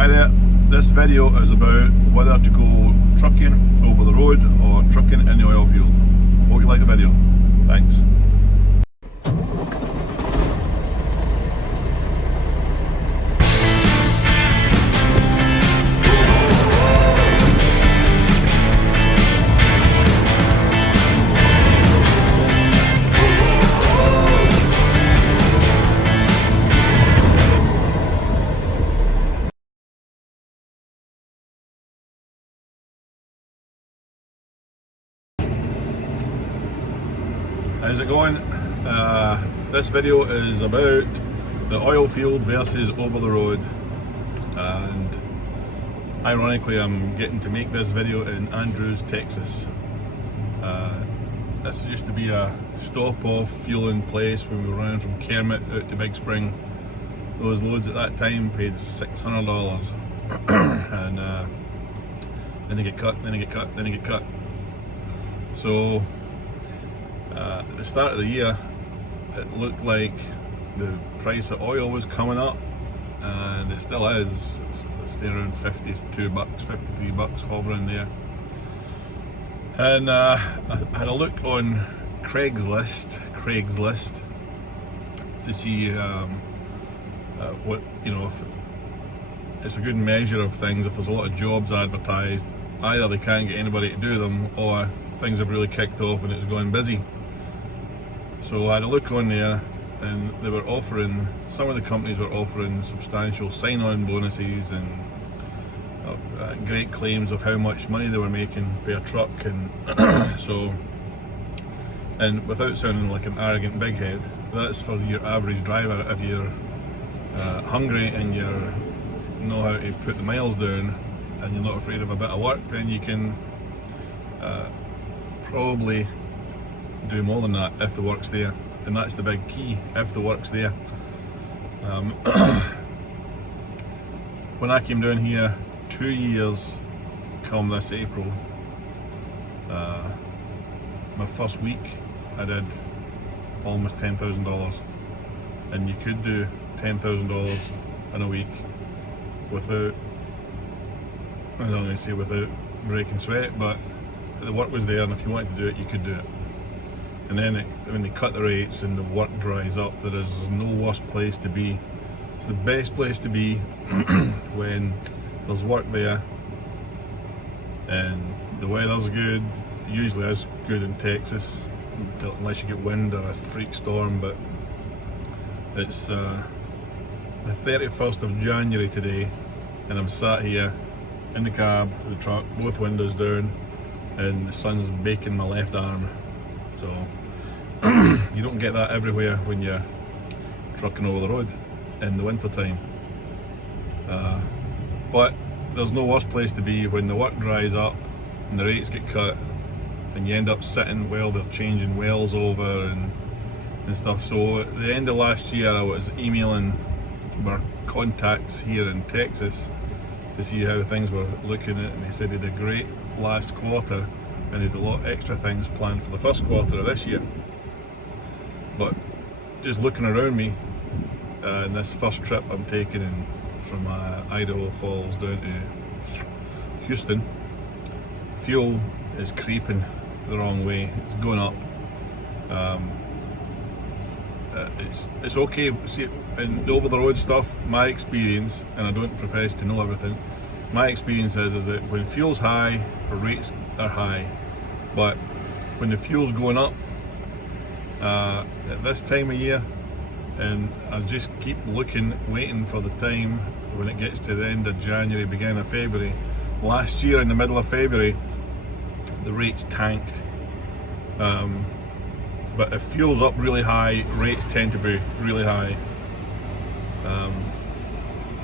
Hi there, this video is about whether to go trucking over the road or trucking in the oil field. Hope you like the video. Thanks. How's it going? This video is about the oil field versus over the road, and ironically I'm getting to make this video in Andrews, Texas. This used to be a stop-off fueling place when we were running from Kermit out to Big Spring. Those loads at that time paid $600 and then they get cut, then they get cut, then they get cut. So at the start of the year, it looked like the price of oil was coming up, and it still is. It's staying around 52 bucks, 53 bucks, hovering there. And I had a look on Craigslist to see what, you know, if it's a good measure of things. If there's a lot of jobs advertised, either they can't get anybody to do them, or things have really kicked off and it's going busy. So I had a look on there, and they were offering, some of the companies were offering substantial sign-on bonuses and great claims of how much money they were making per truck, and so, and without sounding like an arrogant big head, that's for your average driver. If you're hungry and you know how to put the miles down and you're not afraid of a bit of work, then you can probably do more than that if the work's there, and that's the big key, if the work's there. When I came down here 2 years come this April, my first week I did almost $10,000, and you could do $10,000 in a week without, I'm not going to say without breaking sweat, but the work was there, and if you wanted to do it, you could do it. And then when they cut the rates and the work dries up, there is no worse place to be. It's the best place to be when there's work there and the weather's good. Usually is good in Texas, unless you get wind or a freak storm, but it's the 31st of January today, and I'm sat here in the cab of the truck, both windows down, and the sun's baking my left arm. So you don't get that everywhere when you're trucking over the road in the winter time. But there's no worse place to be when the work dries up and the rates get cut, and you end up sitting while they're changing wells over and stuff. So at the end of last year, I was emailing our contacts here in Texas to see how things were looking at, and they said they had a great last quarter and they had a lot of extra things planned for the first quarter of this year. But just looking around me, in this first trip I'm taking in from Idaho Falls down to Houston, fuel is creeping the wrong way. It's going up. It's okay. See, in the over the road stuff, my experience, and I don't profess to know everything, my experience is that when fuel's high, rates are high. But when the fuel's going up at this time of year, and I just keep looking, waiting for the time when it gets to the end of January, beginning of February. Last year in the middle of February, the rates tanked. But if fuel's up really high, rates tend to be really high.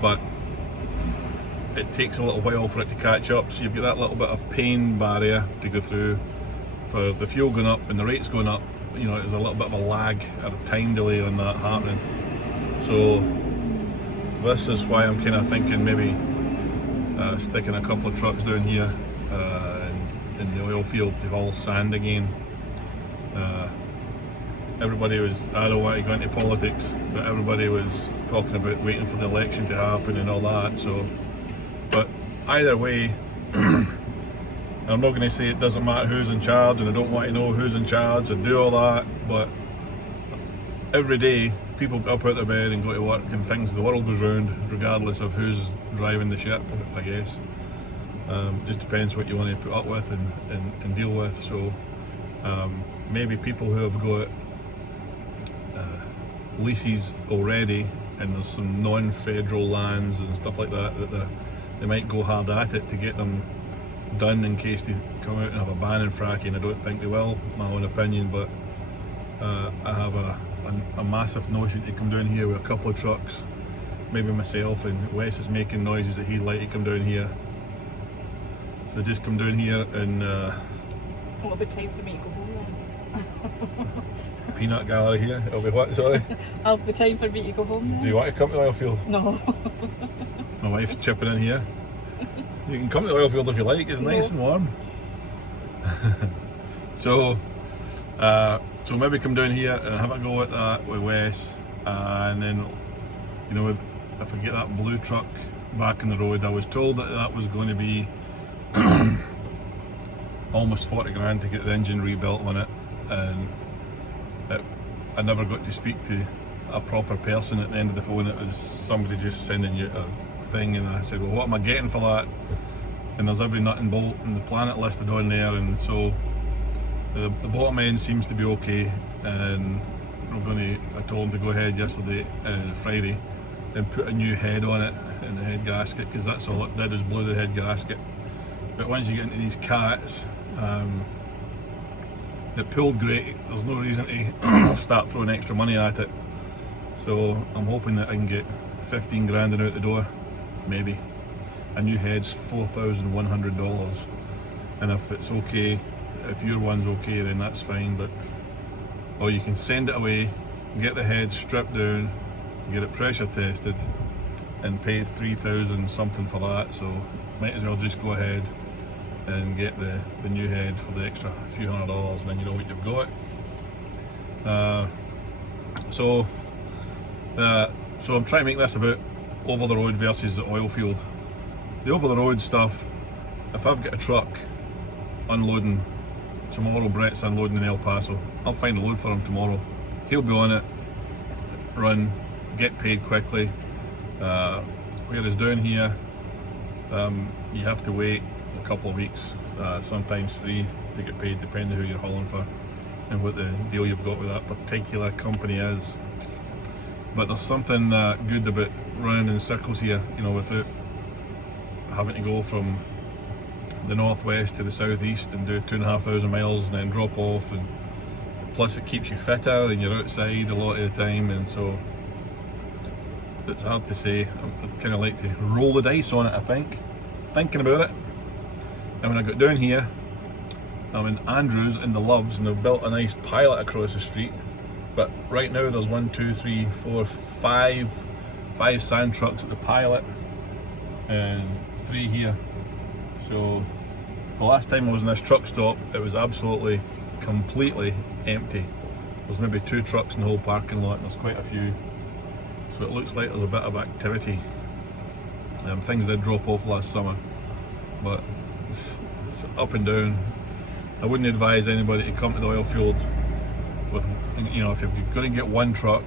But it takes a little while for it to catch up, so you've got that little bit of pain barrier to go through for the fuel going up and the rates going up. You know, there's a little bit of a lag or a time delay on that happening. So this is why I'm kind of thinking maybe sticking a couple of trucks down here in the oil field to haul sand again. Everybody was, I don't want to go into politics, but everybody was talking about waiting for the election to happen and all that. So But either way, I'm not going to say it doesn't matter who's in charge, and I don't want to know who's in charge and do all that, but every day people get up out of bed and go to work, and the world goes round regardless of who's driving the ship, I guess. Just depends what you want to put up with and deal with. So maybe people who have got leases already, and there's some non-federal lands and stuff like that, they might go hard at it to get them done in case they come out and have a ban in fracking. I don't think they will, my own opinion, but I have a massive notion to come down here with a couple of trucks, maybe myself, and Wes is making noises that he'd like to come down here. So just come down here and it'll be time for me to go home then. Peanut gallery here. It'll be what, sorry? It'll be time for me to go home then. Do you want to come to the oil field? No. My wife's chipping in here. You can come to the oil field if you like, it's nice and warm. So maybe come down here and have a go at that with Wes, and then, you know, if I get that blue truck back on the road, I was told that was going to be almost 40 grand to get the engine rebuilt on it, and I never got to speak to a proper person at the end of the phone. It was somebody just sending you a thing, and I said, well, what am I getting for that? And there's every nut and bolt in the planet listed on there, and so the bottom end seems to be okay, and I told him to go ahead yesterday, Friday, and put a new head on it in the head gasket, because that's all it did, is blew the head gasket. But once you get into these cats, it pulled great. There's no reason to start throwing extra money at it. So I'm hoping that I can get 15 grand and out the door, maybe. A new head's $4,100, and if it's okay, if your one's okay, then that's fine. But or you can send it away, get the head stripped down, get it pressure tested, and pay 3,000 something for that. So might as well just go ahead and get the new head for the extra few $100, and then you know what you've got. So I'm trying to make this about over the road versus the oil field. The over the road stuff, if I've got a truck unloading tomorrow, Brett's unloading in El Paso, I'll find a load for him tomorrow. He'll be on it, run, get paid quickly. Whereas down here, you have to wait a couple of weeks, sometimes 3, to get paid, depending who you're hauling for and what the deal you've got with that particular company is. But there's something good about running in circles here, you know, without having to go from the northwest to the southeast and do 2,500 miles and then drop off, and plus it keeps you fitter and you're outside a lot of the time, and so it's hard to say. I'd kind of like to roll the dice on it, I think, thinking about it. And when I got down here, I'm in Andrews in the Loves, and they've built a nice pilot across the street, but right now there's 1, 2, 3, 4, 5 sand trucks at the pilot and 3 here. So the last time I was in this truck stop, it was absolutely completely empty. There's maybe 2 trucks in the whole parking lot, and there's quite a few, so it looks like there's a bit of activity. Things did drop off last summer, but it's up and down. I wouldn't advise anybody to come to the oil field with, you know, if you're going to get one truck,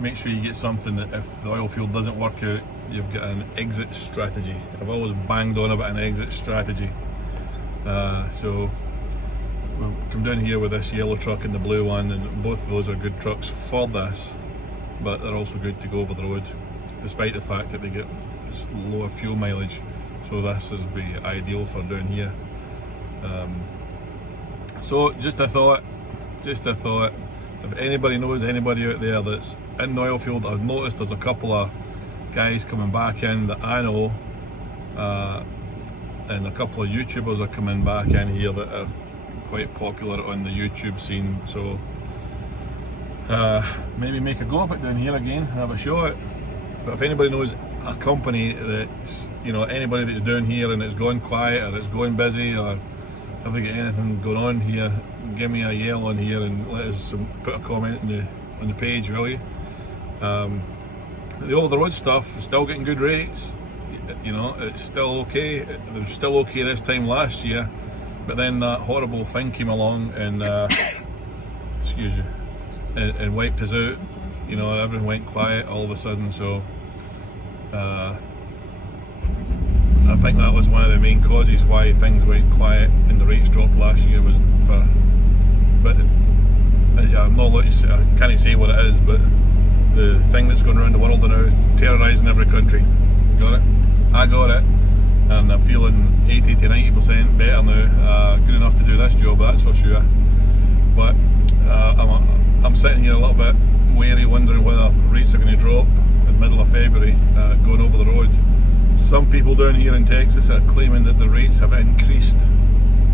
make sure you get something that if the oil field doesn't work out, you've got an exit strategy. I've always banged on about an exit strategy. So we'll come down here with this yellow truck and the blue one, and both of those are good trucks for this, but they're also good to go over the road, despite the fact that they get lower fuel mileage. So this is be ideal for down here. So just a thought, if anybody knows anybody out there that's in the oil field, I've noticed there's a couple of guys coming back in that I know, and a couple of YouTubers are coming back in here that are quite popular on the YouTube scene. So maybe make a go of it down here again, have a shot. But if anybody knows a company that's, you know, anybody that's down here and it's going quiet or it's going busy, or if they get anything going on here, give me a yell on here and let us put a comment on the page, will you? The over the road stuff is still getting good rates. you know, it's still okay. It was still okay this time last year, but then that horrible thing came along and excuse you, and wiped us out. You know, everything went quiet all of a sudden. So I think that was one of the main causes why things went quiet and the rates dropped last year, was for, but I'm not allowed to say, I can't say what it is, but the thing that's going around the world now, terrorising every country. Got it? I got it, and I'm feeling 80 to 90% better now. Good enough to do this job, that's for sure. But I'm sitting here a little bit wary, wondering whether rates are going to drop in the middle of February, going over the road. Some people down here in Texas are claiming that the rates have increased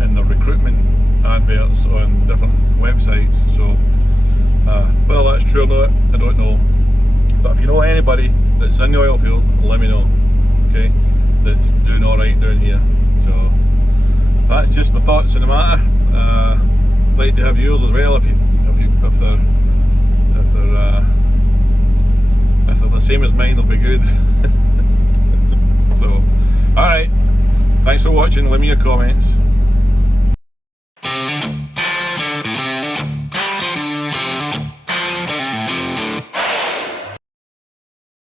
in the recruitment adverts on different websites. So, well, that's true or not, I don't know. But if you know anybody that's in the oil field, let me know. Okay, that's doing all right down here. So that's just my thoughts on the matter. Like to have yours as well if they're the same as mine, they'll be good. So, all right. Thanks for watching. Leave me your comments.